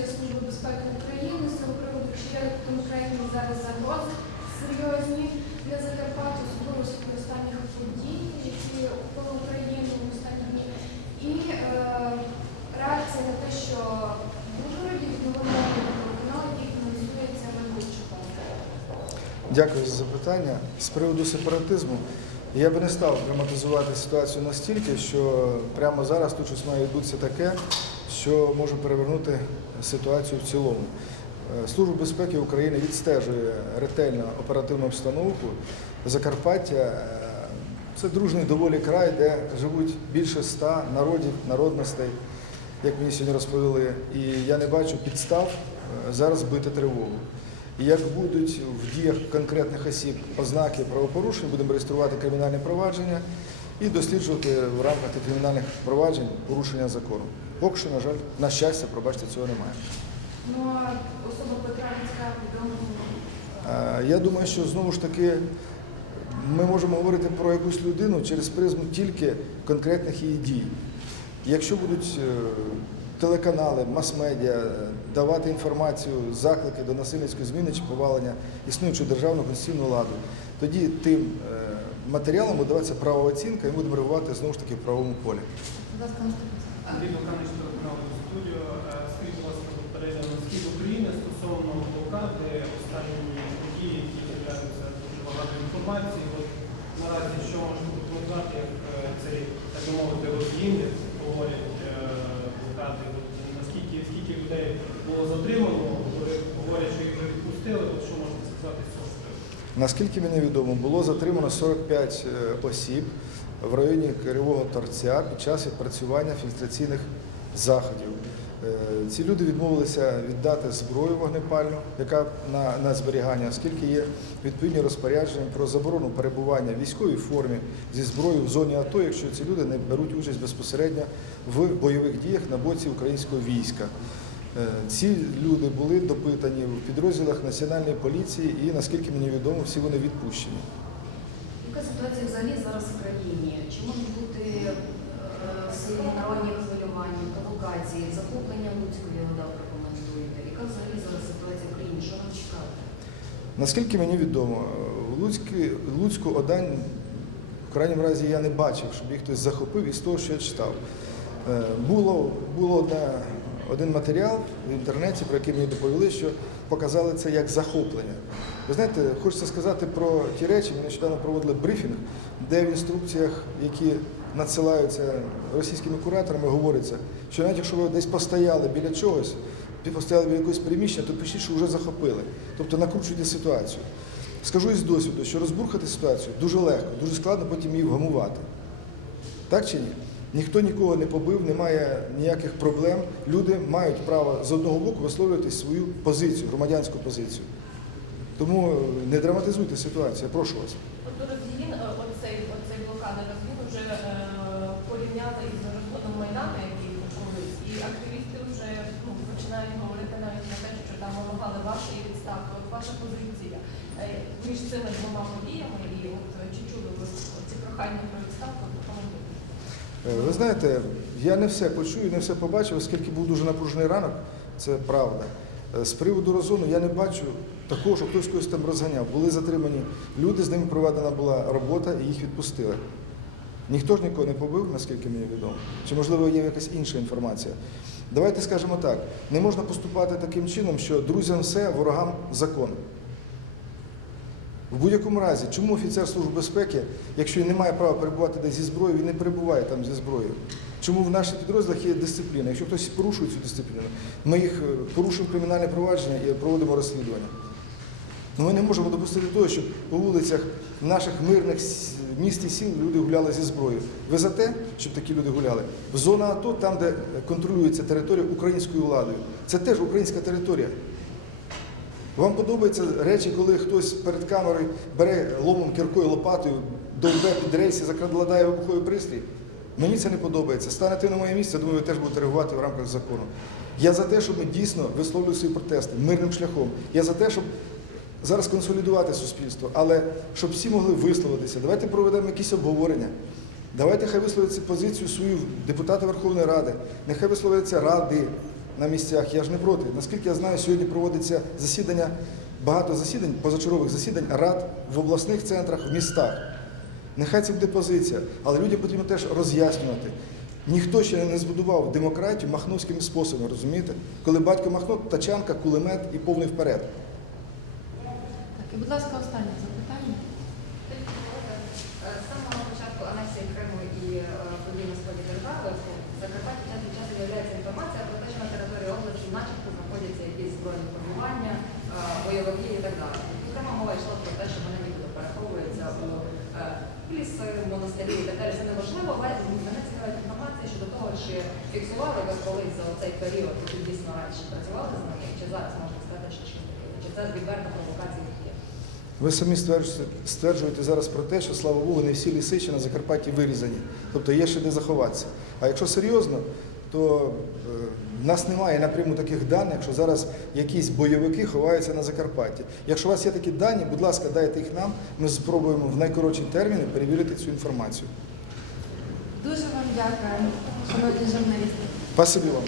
позиція Служби безпеки України з цього приводу, чи є конкретні зараз загрози серйозні для Закарпаття, особливо з останніх подій, які впливали Україну в останні дні. І е, реакція на те, що в Ужгороді відновлено канал, який фінансується Медведчуком. Дякую за запитання. З приводу сепаратизму я би не став драматизувати ситуацію настільки, що прямо зараз тут щось має відбутися таке, що може перевернути ситуацію в цілому. Е, Служба безпеки України відстежує ретельно оперативну обстановку. Закарпаття е, це дружний доволі край, де живуть більше ста народів, народностей, як мені сьогодні розповіли. І я не бачу підстав е, зараз бити тривогу. І як будуть в діях конкретних осіб ознаки правопорушень, будемо реєструвати кримінальне провадження і досліджувати в рамках кримінальних проваджень порушення закону. Поки що, на жаль, на щастя, пробачте, цього немає. Ну а особа Петра Гіцька відомо. Я думаю, що знову ж таки ми можемо говорити про якусь людину через призму тільки конкретних її дій. Якщо будуть е, телеканали, мас-медіа е, давати інформацію, заклики до насильницької зміни чи повалення існуючого державного конституційного ладу, тоді тим е, матеріалам буде даватися правова оцінка і будемо реагувати знову ж таки в правовому полі. Будь ласка. Андрій Богданович, телеканал студію. Е, Скажіть, будь ласка, на схід України стосовно блокади, останні події, які з'являються дуже багато інформації. От наразі що можна прокоментувати, як е, цей, так би мовити, розгін, говорять е, блокади, наскільки скільки людей було затримано, Говорять- що їх вже відпустили, от що можна сказати з цього? Наскільки мені відомо, було затримано 45 е, осіб в районі Кривого Торця під час відпрацювання фільтраційних заходів. Е, Ці люди відмовилися віддати зброю вогнепальну, яка на, на зберігання, оскільки є відповідні розпорядження про заборону перебування в військовій формі зі зброєю в зоні АТО, якщо ці люди не беруть участь безпосередньо в бойових діях на боці українського війська. Е, Ці люди були допитані в підрозділах національної поліції, і наскільки мені відомо, всі вони відпущені. Яка ситуація взагалі зараз в країні? Чи можуть бути е, сильні народні хвилювання, провокації, захоплення Луцької вода прокоментуєте? Яка взагалі зараз ситуація в країні? Що нам чекати? Наскільки мені відомо, Луцькі, Луцьку Одань, в крайньому разі, я не бачив, щоб їх хтось захопив із того, що я читав. Е, Було, було одне, один матеріал в інтернеті, про який мені доповіли, що показали це як захоплення. Ви знаєте, хочеться сказати про ті речі, ми нещодавно проводили брифінг, де в інструкціях, які надсилаються російськими кураторами, говориться, що навіть якщо ви десь постояли біля чогось, постояли біля якогось приміщення, то пишіть, що вже захопили. Тобто накручуйте ситуацію. Скажу із досвіду, що розбурхати ситуацію дуже легко, дуже складно потім її вгамувати. Так чи ні? Ніхто нікого не побив, немає ніяких проблем. Люди мають право з одного боку висловлювати свою позицію, громадянську позицію. Тому е, не драматизуйте ситуацію, я прошу вас. От Розгін, е, оцей, блокада Розгін вже е, порівняли із розходом Майдану, який колись, і активісти вже ну, починають говорити навіть про те, що там вимагали вашої відставки. Ваша позиція між цими двома подіями, і от чи чули ви ці прохання про відставку, Ви знаєте, я не все почую, не все побачив, оскільки був дуже напружений ранок, це правда. Е, З приводу розону я не бачу такого, що хтось когось там розганяв. Були затримані люди, з ними проведена була робота і їх відпустили. Ніхто ж нікого не побив, наскільки мені відомо. Чи, можливо, є якась інша інформація. Давайте скажемо так: не можна поступати таким чином, що друзям все, ворогам закон. В будь-якому разі, чому офіцер Служби безпеки, якщо він не має права перебувати десь зі зброєю, він не перебуває там зі зброєю? Чому в наших підрозділах є дисципліна? Якщо хтось порушує цю дисципліну, ми їх е, порушуємо кримінальне провадження і проводимо розслідування. Ну, ми не можемо допустити того, щоб по вулицях наших мирних міст і сіл люди гуляли зі зброєю. Ви за те, щоб такі люди гуляли? В зона АТО, там, де контролюється територія українською владою, це теж українська територія. Вам подобаються речі, коли хтось перед камерою бере ломом, кіркою, лопатою, довбе під рейс і закладає вибуховий пристрій? Мені це не подобається. Станете на моє місце, думаю, ви теж будете реагувати в рамках закону. Я за те, щоб ми дійсно висловлювали свої протести мирним шляхом. Я за те, щоб зараз консолідувати суспільство, але щоб всі могли висловитися. Давайте проведемо якісь обговорення. Давайте хай висловиться позицію свою депутати Верховної Ради, нехай висловляться ради. На місцях, я ж не проти. Наскільки я знаю, сьогодні проводиться засідання, багато засідань, позачергових засідань рад в обласних центрах, в містах. Нехай це буде позиція, але людям потрібно теж роз'яснювати. Ніхто ще не збудував демократію махновськими способами, розумієте? Коли батько махнув, тачанка, кулемет і повний вперед. Так, і, будь ласка, останнє запитання. З самого початку анексії Криму і е, подій на сході держави в Закарпатті час від часу з'являється інформація про те, що на території області начебто знаходяться якісь збройні формування, е, бойовики і так далі. Зокрема, мова йшла про те, що вони нібито переховуються у е, ліси, монастирі і так далі. Це неважливо, але мене цікавить інформація щодо того, чи фіксували ви колись за цей період, які дійсно раніше працювали з ними, чи зараз можна сказати, що чи, чи це відверта провокація є. Ви самі стверджуєте, стверджуєте зараз про те, що слава Богу, не всі ліси ще на Закарпатті вирізані. Тобто є ще де заховатися. А якщо серйозно, то е, в нас немає напряму таких даних, що зараз якісь бойовики ховаються на Закарпатті. Якщо у вас є такі дані, будь ласка, дайте їх нам. Ми спробуємо в найкоротші терміни перевірити цю інформацію. Дуже вам дякую, шановні журналісти. Спасибі вам.